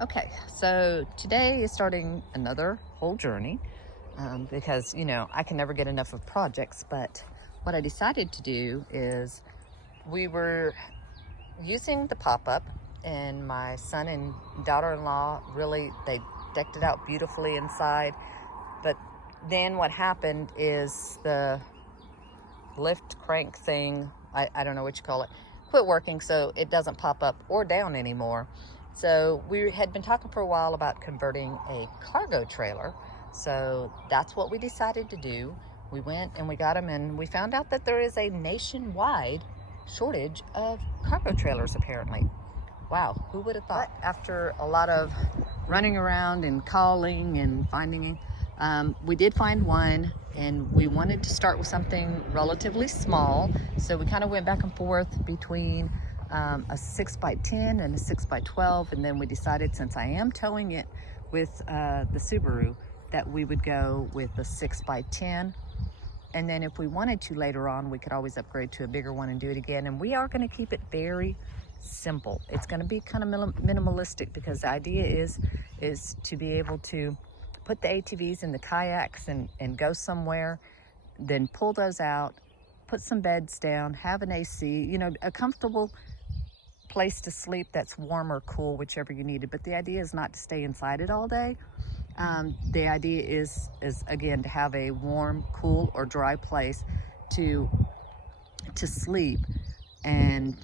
Okay, so today is starting another whole journey because, I can never get enough of projects. But what I decided to do is we were using the pop-up, and my son and daughter-in-law really, they decked it out beautifully inside. But then what happened is the lift crank thing, I don't know what you call it, quit working, so it doesn't pop up or down anymore. So we had been talking for a while about converting a cargo trailer. So that's what we decided to do. We went and we got them, and we found out that there is a nationwide shortage of cargo trailers apparently. Wow, who would have thought? But after a lot of running around and calling and finding, we did find one, and we wanted to start with something relatively small. So we kind of went back and forth between a 6x10 and a 6x12, and then we decided, since I am towing it with the Subaru, that we would go with a 6x10. And then if we wanted to later on, we could always upgrade to a bigger one and do it again. And we are going to keep it very simple. It's going to be kind of minimalistic, because the idea is to be able to put the ATVs in the kayaks and go somewhere, then pull those out, put some beds down, have an AC, a comfortable place to sleep that's warm or cool, whichever you needed. But the idea is not to stay inside it all day. The idea is again to have a warm, cool, or dry place to sleep, and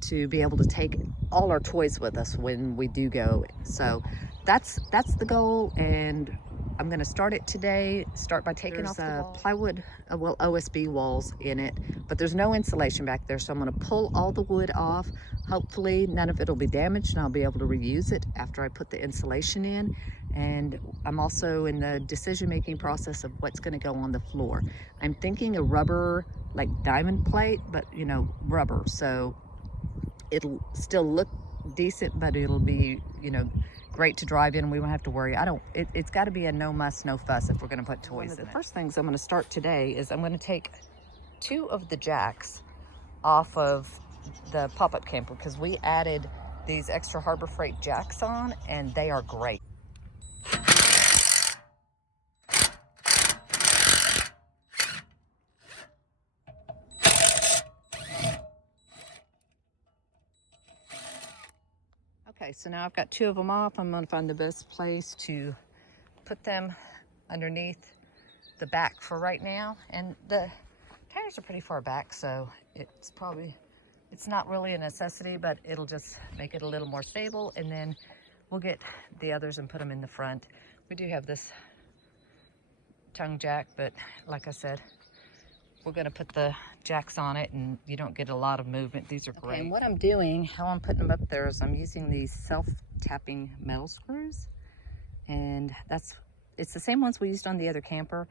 to be able to take all our toys with us when we do go. So that's the goal, and I'm going to start it today. Start by taking off the plywood, OSB walls in it, but there's no insulation back there, so I'm going to pull all the wood off. Hopefully none of it will be damaged, and I'll be able to reuse it after I put the insulation in. And I'm also in the decision-making process of what's going to go on the floor. I'm thinking a rubber, like diamond plate, but rubber, so it'll still look decent, but it'll be great to drive in. We won't have to worry. It's got to be a no muss, no fuss if we're going to put toys in it. The first things I'm going to start today is I'm going to take 2 of the jacks off of the pop-up camper, because we added these extra Harbor Freight jacks on, and they are great. Okay, so now I've got 2 of them off. I'm going to find the best place to put them underneath the back for right now. And the tires are pretty far back, so it's not really a necessity, but it'll just make it a little more stable. And then we'll get the others and put them in the front. We do have this tongue jack, but like I said, we're going to put the jacks on it, and you don't get a lot of movement. These are great. And what I'm doing, how I'm putting them up there, is I'm using these self-tapping metal screws, and it's the same ones we used on the other camper.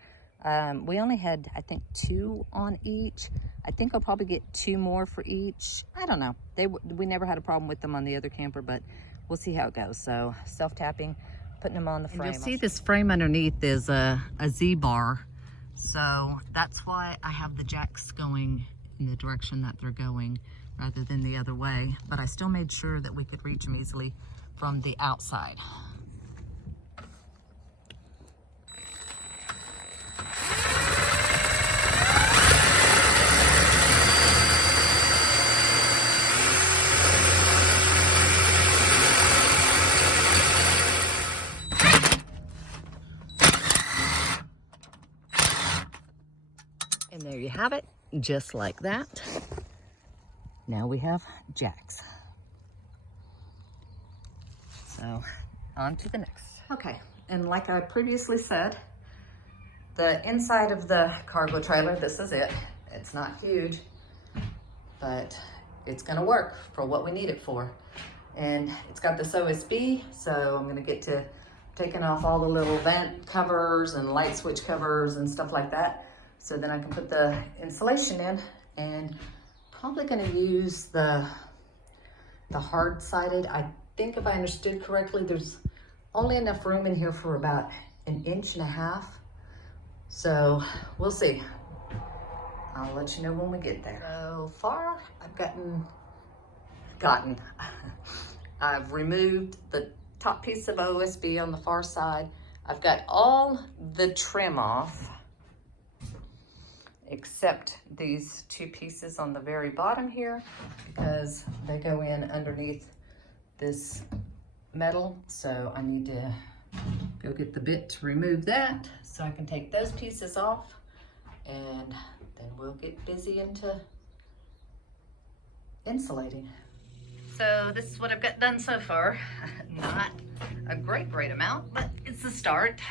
We only had, I think, 2 on each. I think I'll probably get 2 more for each. I don't know. We never had a problem with them on the other camper, but we'll see how it goes. So self-tapping, putting them on the frame. And you'll see this frame underneath is a Z-bar. So that's why I have the jacks going in the direction that they're going rather than the other way. But I still made sure that we could reach them easily from the outside. And there you have it, just like that. Now we have jacks. So on to the next. Okay, and like I previously said, the inside of the cargo trailer, this is it. It's not huge, but it's gonna work for what we need it for. And it's got this OSB, so I'm gonna get to taking off all the little vent covers and light switch covers and stuff like that. So then I can put the insulation in, and probably going to use the hard-sided. I think if I understood correctly, there's only enough room in here for about 1.5 inches. So we'll see. I'll let you know when we get there. So far, I've I've removed the top piece of OSB on the far side. I've got all the trim off, except these two pieces on the very bottom here, because they go in underneath this metal. So I need to go get the bit to remove that so I can take those pieces off, and then we'll get busy into insulating. So this is what I've got done so far. Not a great amount, but it's a start.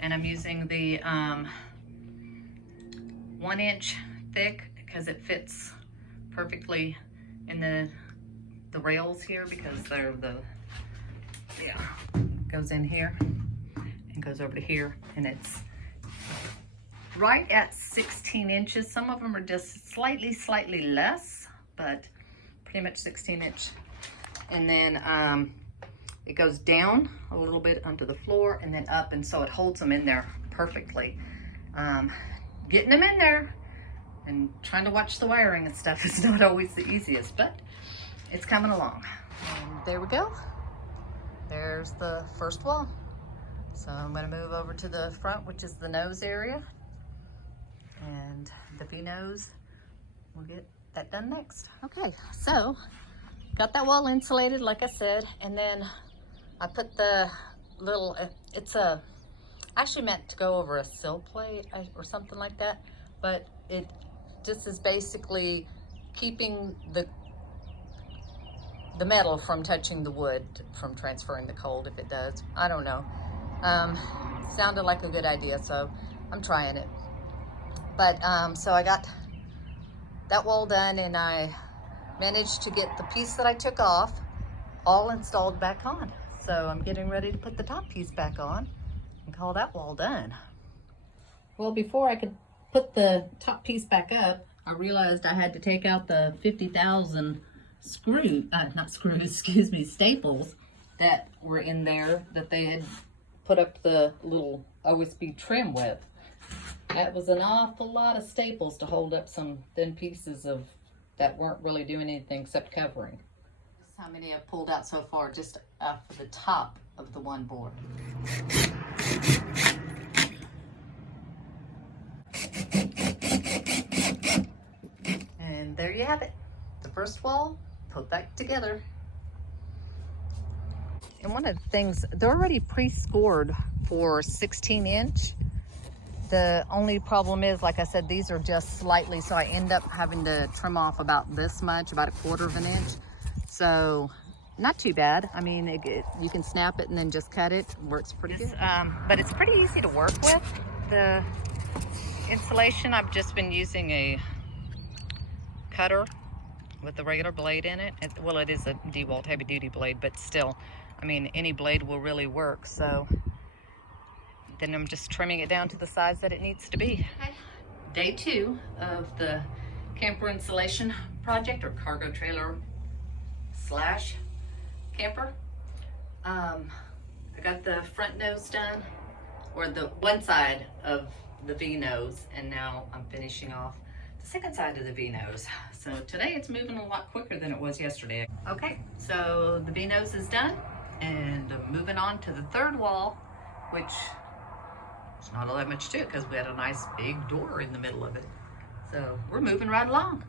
And I'm using the 1 inch thick because it fits perfectly in the rails here, because they're goes in here and goes over to here, and it's right at 16 inches. Some of them are just slightly less, but pretty much 16 inch. And then it goes down a little bit onto the floor and then up, and so it holds them in there perfectly. Getting them in there and trying to watch the wiring and stuff is not always the easiest, but it's coming along. And there we go. There's the first wall. So I'm going to move over to the front, which is the nose area, and the V-nose. We'll get that done next. Okay, so got that wall insulated, like I said, and then I put the little, I actually meant to go over a sill plate or something like that, but it just is basically keeping the metal from touching the wood, from transferring the cold if it does. I don't know. Sounded like a good idea, so I'm trying it. But so I got that wall done, and I managed to get the piece that I took off all installed back on. So I'm getting ready to put the top piece back on and call that wall done. Well, before I could put the top piece back up, I realized I had to take out the 50,000 staples that were in there that they had put up the little OSB trim with. That was an awful lot of staples to hold up some thin pieces that weren't really doing anything except covering. This is how many I've pulled out so far, just off of the top of the one board. And there you have it. The first wall put back together. And one of the things, they're already pre-scored for 16 inch. The only problem is, like I said, these are just slightly, so I end up having to trim off about this much, about 1/4 of an inch. So not too bad. I mean, you can snap it and then just cut it. Works pretty good. But it's pretty easy to work with. The insulation, I've just been using a cutter with a regular blade in it. Well, it is a DeWalt heavy duty blade, but still, I mean, any blade will really work. So then I'm just trimming it down to the size that it needs to be. Okay. Day 2 of the camper insulation project, or cargo trailer / camper. I got the front nose done, or the one side of the V-nose, and now I'm finishing off the second side of the V-nose. So today it's moving a lot quicker than it was yesterday. Okay, so the V-nose is done, and moving on to the third wall, which it's not all that much to it because we had a nice big door in the middle of it. So we're moving right along.